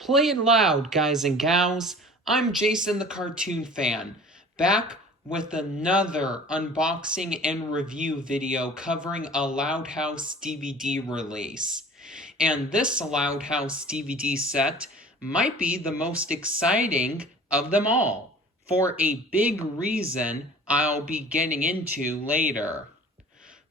Play it loud, guys and gals. I'm Jason the Cartoon Fan, back with another unboxing and review video covering a Loud House DVD release. And this Loud House DVD set might be the most exciting of them all, for a big reason I'll be getting into later.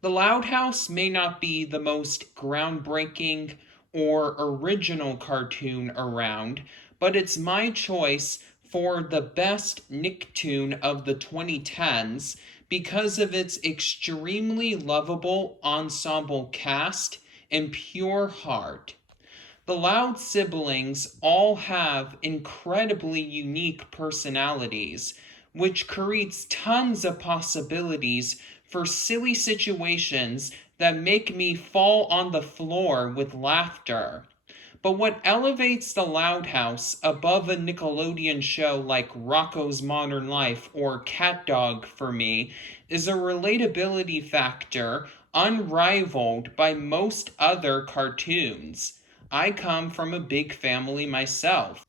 The Loud House may not be the most groundbreaking or original cartoon around, but it's my choice for the best Nicktoon of the 2010s because of its extremely lovable ensemble cast and pure heart. The Loud siblings all have incredibly unique personalities, which creates tons of possibilities for silly situations that make me fall on the floor with laughter. But what elevates the Loud House above a Nickelodeon show like Rocko's Modern Life or Cat Dog for me is a relatability factor unrivaled by most other cartoons. I come from a big family myself,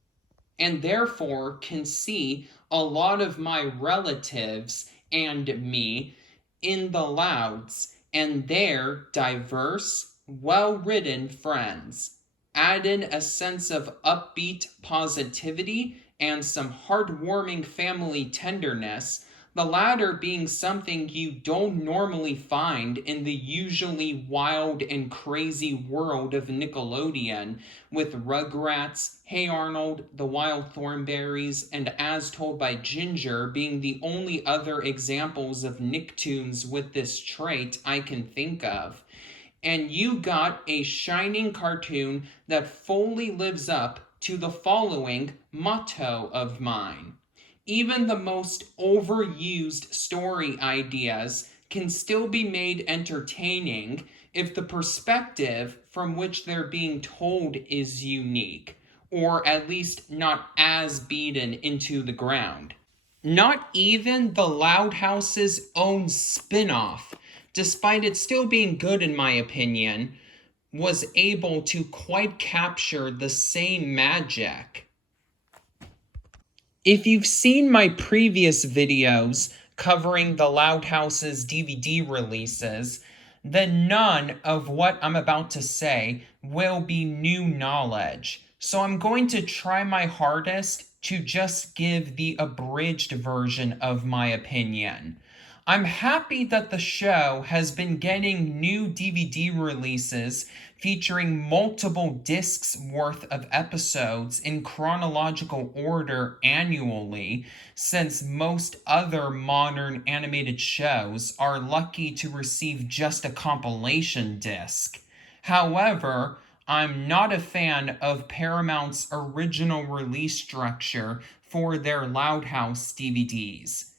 and therefore can see a lot of my relatives and me in the Louds and their diverse, well written friends. Add in a sense of upbeat positivity and some heartwarming family tenderness, the latter being something you don't normally find in the usually wild and crazy world of Nickelodeon, with Rugrats, Hey Arnold, The Wild Thornberrys, and As Told by Ginger being the only other examples of Nicktoons with this trait I can think of. And you got a shining cartoon that fully lives up to the following motto of mine. Even the most overused story ideas can still be made entertaining if the perspective from which they're being told is unique, or at least not as beaten into the ground. Not even the Loud House's own spin off, despite it still being good in my opinion, was able to quite capture the same magic. If you've seen my previous videos covering the Loud House's DVD releases, then none of what I'm about to say will be new knowledge. So I'm going to try my hardest to just give the abridged version of my opinion. I'm happy that the show has been getting new DVD releases featuring multiple discs worth of episodes in chronological order annually, since most other modern animated shows are lucky to receive just a compilation disc. However, I'm not a fan of Paramount's original release structure for their Loud House DVDs.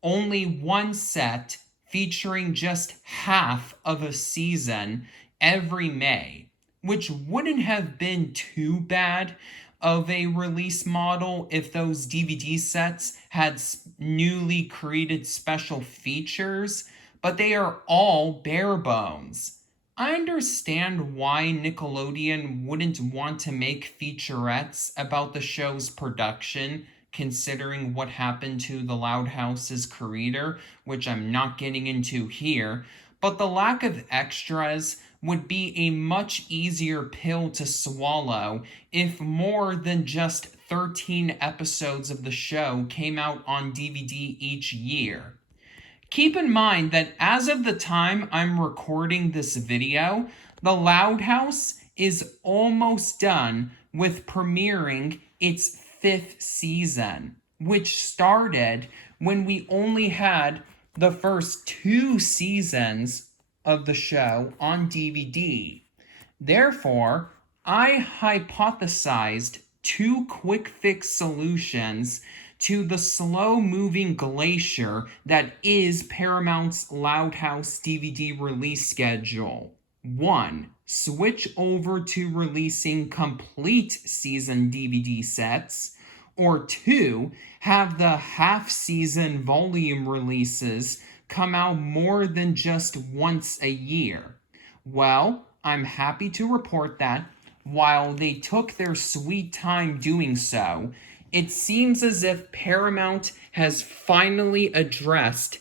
Only one set featuring just half of a season every May, which wouldn't have been too bad of a release model if those DVD sets had newly created special features, but they are all bare bones. I understand why Nickelodeon wouldn't want to make featurettes about the show's production, considering what happened to the Loud House's creator, which I'm not getting into here, but the lack of extras would be a much easier pill to swallow if more than just 13 episodes of the show came out on DVD each year. Keep in mind that as of the time I'm recording this video, the Loud House is almost done with premiering its 5th season, which started when we only had the first 2 seasons of the show on DVD. Therefore, I hypothesized 2 quick fix solutions to the slow moving glacier that is Paramount's Loud House DVD release schedule. 1. Switch over to releasing complete season DVD sets. Or 2. Have the half season volume releases come out more than just once a year. Well, I'm happy to report that while they took their sweet time doing so, it seems as if Paramount has finally addressed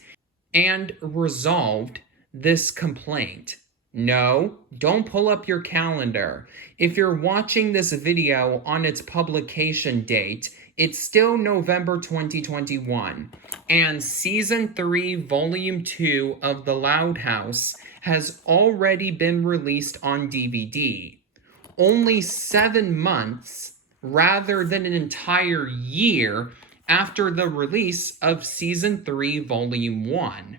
and resolved this complaint. No, don't pull up your calendar. If you're watching this video on its publication date, it's still November 2021, and Season 3, Volume 2 of The Loud House has already been released on DVD. Only 7 months, rather than an entire year, after the release of Season 3, Volume 1.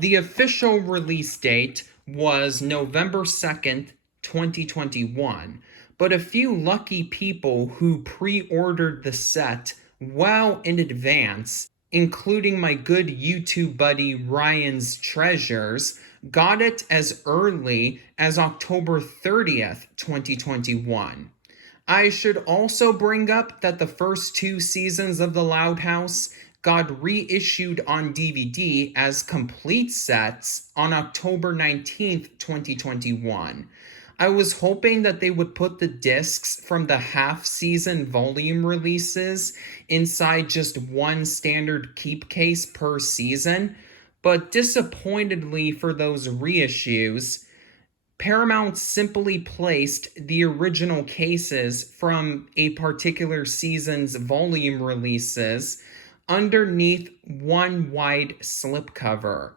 The official release date was November 2nd, 2021, but a few lucky people who pre-ordered the set well in advance, including my good YouTube buddy Ryan's Treasures, got it as early as October 30th, 2021. I should also bring up that the first 2 seasons of The Loud House got reissued on DVD as complete sets on October 19th, 2021. I was hoping that they would put the discs from the half-season volume releases inside just one standard keep case per season, but disappointedly for those reissues, Paramount simply placed the original cases from a particular season's volume releases underneath one wide slipcover.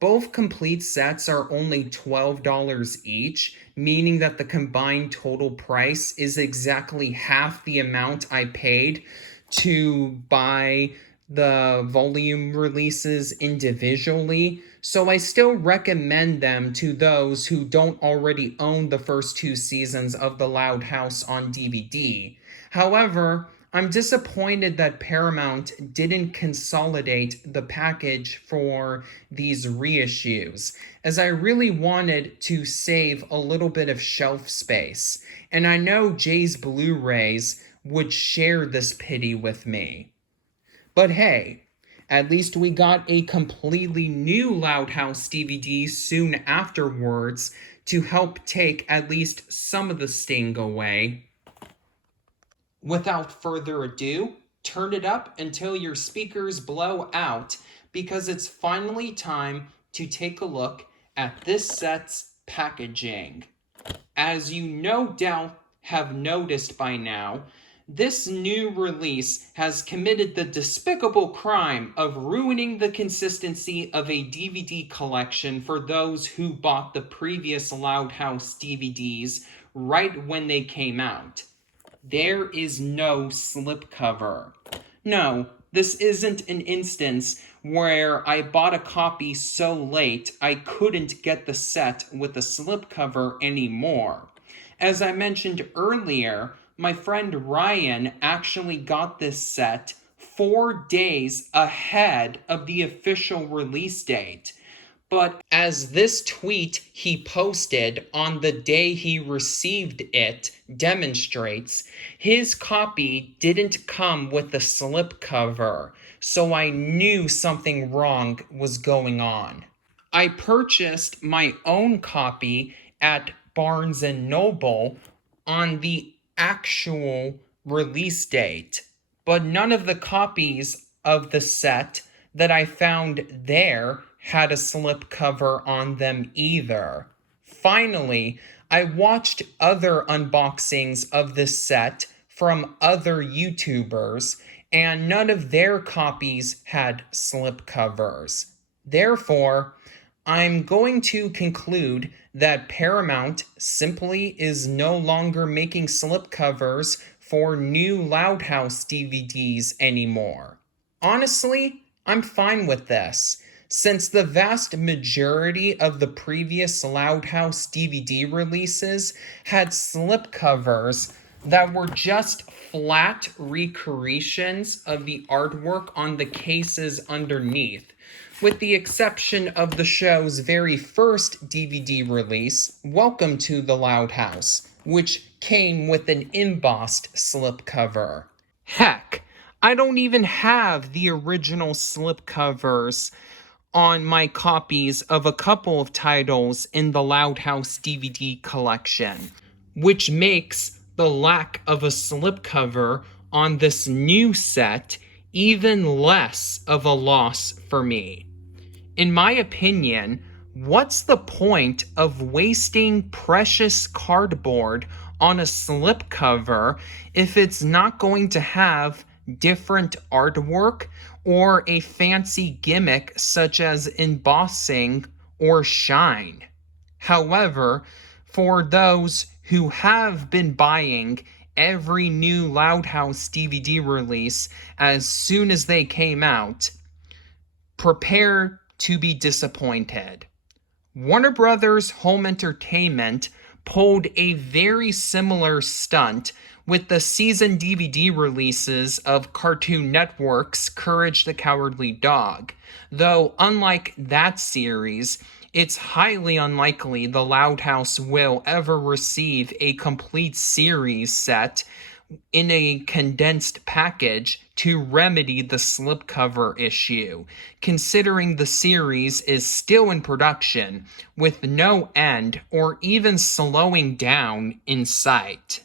Both complete sets are only $12 each, meaning that the combined total price is exactly half the amount I paid to buy the volume releases individually, so I still recommend them to those who don't already own the first 2 seasons of The Loud House on DVD. However, I'm disappointed that Paramount didn't consolidate the package for these reissues, as I really wanted to save a little bit of shelf space, and I know Jay's Blu-rays would share this pity with me. But hey, at least we got a completely new Loud House DVD soon afterwards to help take at least some of the sting away. Without further ado, turn it up until your speakers blow out, because it's finally time to take a look at this set's packaging. As you no doubt have noticed by now, this new release has committed the despicable crime of ruining the consistency of a DVD collection for those who bought the previous Loud House DVDs right when they came out. There is no slipcover. No, this isn't an instance where I bought a copy so late I couldn't get the set with a slipcover anymore. As I mentioned earlier, my friend Ryan actually got this set 4 days ahead of the official release date. But as this tweet he posted on the day he received it demonstrates, his copy didn't come with the slipcover, so I knew something wrong was going on. I purchased my own copy at Barnes & Noble on the actual release date, but none of the copies of the set that I found there had a slipcover on them either. Finally, I watched other unboxings of this set from other YouTubers, and none of their copies had slipcovers. Therefore, I'm going to conclude that Paramount simply is no longer making slipcovers for new Loud House DVDs anymore. Honestly, I'm fine with this, since the vast majority of the previous Loud House DVD releases had slipcovers that were just flat recreations of the artwork on the cases underneath, with the exception of the show's very first DVD release, Welcome to the Loud House, which came with an embossed slipcover. Heck, I don't even have the original slipcovers on my copies of a couple of titles in the Loud House DVD collection. which makes the lack of a slipcover on this new set even less of a loss for me. In my opinion, what's the point of wasting precious cardboard on a slipcover if it's not going to have different artwork or a fancy gimmick such as embossing or shine? However, for those who have been buying every new Loud House DVD release as soon as they came out, prepare to be disappointed. Warner Brothers Home Entertainment pulled a very similar stunt with the season DVD releases of Cartoon Network's Courage the Cowardly Dog, though unlike that series, it's highly unlikely the Loud House will ever receive a complete series set in a condensed package to remedy the slipcover issue, considering the series is still in production with no end or even slowing down in sight.